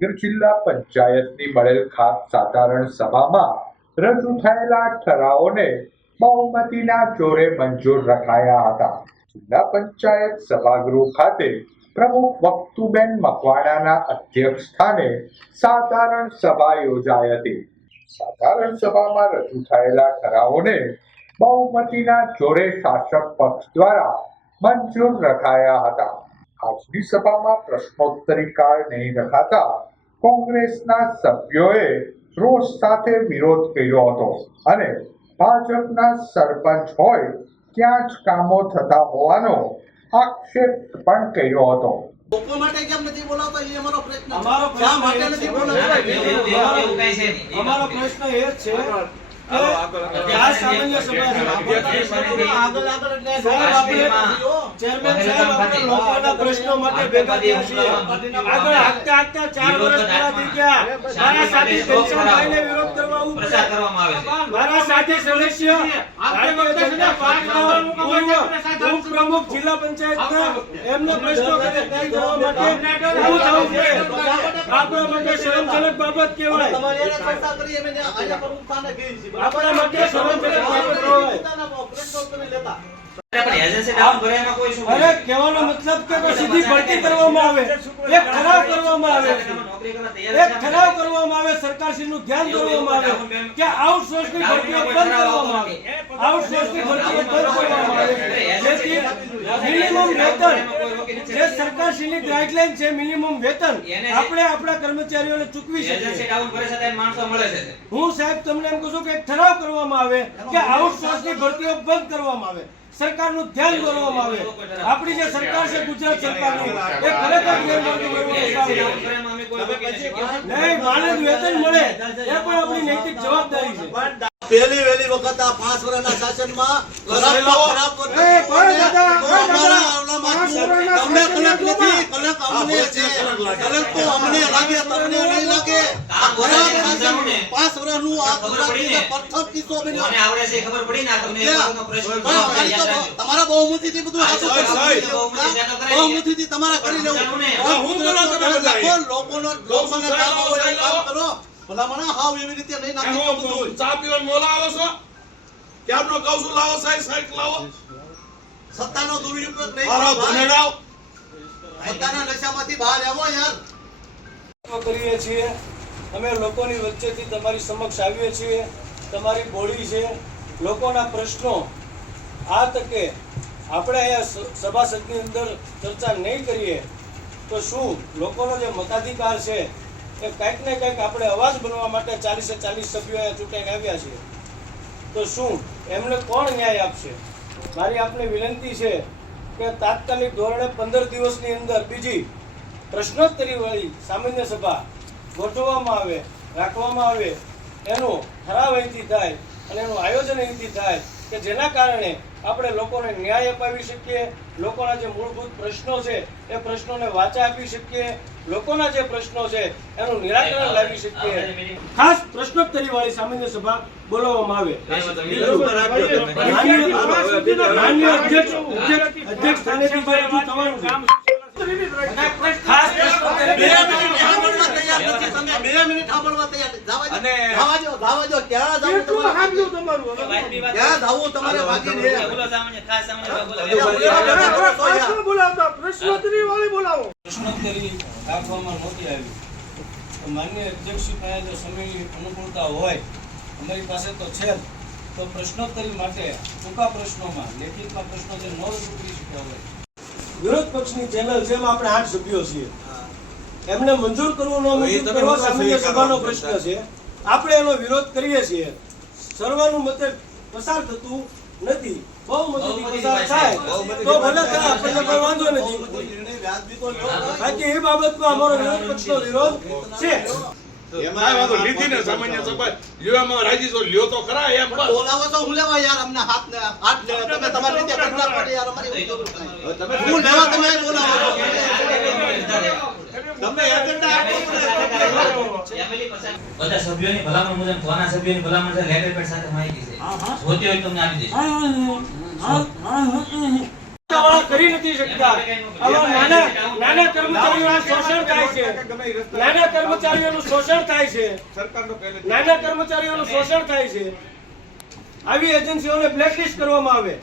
ભાવનગર જિલ્લા પંચાયતની મળેલ ખાસ સાધારણ સભામાં રજૂ થયેલા ઠરાવોને બહુમતીના જોરે મંજૂર રખાયા હતા. જિલ્લા પંચાયત સભાગૃહ ખાતે પ્રમુખ વક્તુબેન મકવાણાના અધ્યક્ષ સ્થાને સાધારણ સભા યોજાઈ હતી. સાધારણ સભામાં રજૂ થયેલા ઠરાવોને બહુમતીના જોરે શાસક પક્ષ દ્વારા મંજૂર રખાયા હતા. આજની સભામાં પ્રશ્નોત્તરી કાળ નહીં રખાતા કોંગ્રેસના સભ્યોએ રોષ સાથે વિરોધ કર્યો હતો અને ભાજપના સરપંચ હોય ત્યાં જ કામો થતા હોવાનો આક્ષેપ પણ કર્યો હતો. લોકો માટે કેમ નથી બોલાવતા? એ અમારો પ્રશ્ન અમારો પ્રશ્ન એ છે- પ્રશ્ન માટે ભેગા થયા છીએ. આગળ હાંકતા હાંકતા ચાર વર્ષ પૂરા થઈ ગયા મારા સાથે વિરોધ કરવામાં આવે મારા સાથે સદસ્ય જિલ્લા પંચાયત એમનો પ્રશ્નો માટે થવું આપણા માટે શરમજનક બાબત કહેવાય. આપણા માટે શરમજનક બાબત કહેવાય અરે કહેવાનો મતલબ કે સીધી ભરતી કરવામાં આવે એક ઠરાવ કરવામાં આવે નોકરી કરવા તૈયાર એક ઠરાવ કરવામાં આવે સરકારશ્રીનું ધ્યાન દોરવામાં આવે કે આઉટસોર્સની ભરતીઓ બંધ કરવામાં આવે આઉટસોર્સની ભરતીઓ બંધ કરવામાં આવે જેથી મિનિમમ વેતન. જે સરકારશ્રીની ગાઈડલાઈન છે મિનિમમ વેતન. આપણે આપણા કર્મચારીઓને ચૂકવી શકીએ. ડાઉન કરે છે ત્યારે માણસો મળે છે હું સાહેબ તમને એમ કહું છું કે ઠરાવ કરવામાં આવે કે આઉટસોર્સની ભરતીઓ બંધ કરવામાં આવે. સરકારનું ધ્યાન દોરવામાં આવે. આપણી જે સરકાર છે ગુજરાત સરકારની એ ખરેખર. નહીં માણસ વેતન મળે. એ પણ આપણી નૈતિક જવાબદારી છે. પહેલી વહેલી વખત આ પાંચ વર્ષના શાસનમાં ખરાબમાં ખરાબ વસ્તુ એ પણ દાદા, તો પણ દાદા, અમારા આવલામાંથી પાંચ વર્ષના તમને કલંક નથી, કલંક અમને છે. કલંક તો અમને લાગે, તમને નહીં લાગે. આ ખરાબ શાસન, પાંચ વર્ષનું આ ગુજરાતની પ્રથમ કિસ્સો બન્યો. મને આવડે છે ખબર પડી ને? તમને પ્રશ્ન પણ અમારી તો યાદ રાખજો. તમારા બહુમતીથી બધું હાથું. બહુમતીથી તમારે કરી લેવું. લોકો હું બોલો તમે લોકોનો લોકોને કામ કરો. ભલામણા હાવ એવી રીતે નહીં નાખી ચા પીવા મોલા આવો છો? ક્યારનો કહું છું લાવો સાહેબ સાહેબ લાવો. સત્તાનો દુરુપયોગ નહીં મારો ધનેડાવ સત્તાના નશામાંથી બહાર આવો યાર. કરીએ છીએ અમે લોકોની વચ્ચેથી તમારી સમક્ષ આવીએ છીએ તમારી બોડી છે લોકોના પ્રશ્નો આ તકે આપણે અહીંયા સભાસદની અંદર ચર્ચા નહીં કરીએ તો શું? લોકોનો જે મતાધિકાર છે એ કંઈક ને કંઈક આપણે અવાજ બનવા માટે ચાલીસે ચાલીસ સભ્યો અહીંયા ચૂંટાઈને આવ્યા છીએ. તો શું? એમને કોણ ન્યાય આપશે? મારી આપને વિનંતી છે કે તાત્કાલિક ધોરણે પંદર દિવસની અંદર બીજી પ્રશ્નોત્તરી વાળી સામાન્ય સભા ગોઠવવામાં આવે, રાખવામાં આવે, એનો ઠરાવ અહીંથી થાય અને એનું આયોજન અહીંથી થાય કે જેના કારણે આપણે લોકોને ન્યાય અપાવી શકીએ લોકોના જે મૂળભૂત પ્રશ્નો છે એ પ્રશ્નોને વાચા આપી શકીએ લોકોના જે પ્રશ્નો છે એનું નિરાકરણ લાવી શકીએ. ખાસ પ્રશ્નોત્તરી વાળી સામાન્ય સભા બોલાવવામાં આવે. અધ્યક્ષ અધ્યક્ષ અધ્યક્ષ સ્થાનેથી થવાનું છે ખાસ પ્રશ્નોત્તરી બે મિનિટ સાંભળવા તૈયાર નથી તમે બે મિનિટ સાંભળવા તૈયાર નથી. જાવા દો. જાવા દો, જાવા દો. ક્યાં જાવું તમારે? ક્યાં જાવું તમારે ભાગીને? બોલો સામાન્ય, ખાસ સામાન્ય બોલો. ત્યાં બોલાવો, બોલો તો પ્રશ્નોત્તરી રાખવામાં નહોતી આવી માન્ય અધ્યક્ષશ્રી પાસે સમયની અનુકૂળતા હોય અમારી પાસે તો છે જ તો પ્રશ્નોત્તરી માટે ટૂંકા પ્રશ્નોમાં લેખિતમાં પ્રશ્નો જે ન રજૂ કરી શક્યા હોય વિરોધ પક્ષની ચેનલ છે એમાં આપણે આઠ સભ્યો છીએ એમને મંજૂર કરવું ન મંજૂર કરવા સામાન્ય સભાનો પ્રશ્ન છે. આપણે એનો વિરોધ કરીએ છીએ. સર્વાનુમતે પસાર થતું નથી. બહુમતીથી પસાર થાય. તો ભલે થાય. આપણને કોઈ વાંધો નથી. બાકી એ બાબતમાં અમારો વિરોધ પક્ષનો વિરોધ છે. સામાન્ય સભા લેવામાં રાજી છો લ્યો તો ખરા એમ બોલાવો તો હું લેવા યાર અમને હાથ ને હાથ લેવા તમે તમારી રીતે કરતા પડે યાર અમારી હું લેવા તમે બોલાવો. તમે એજન્ડા આપો બધા સભ્યોની ભલામણ મુજબ કોના સભ્યોની ભલામણ છે લેટર પેડ સાથે માહિતી છે. જોતી હોય તમને આપી દઈશું. વાળા કરી નથી શકતા. આવા નાના નાના કર્મચારીઓનું શોષણ થાય છે. નાના કર્મચારીઓનું શોષણ થાય છે. નાના કર્મચારીઓનું શોષણ થાય છે. આવી એજન્સીઓને બ્લેકલિસ્ટ કરવામાં આવે.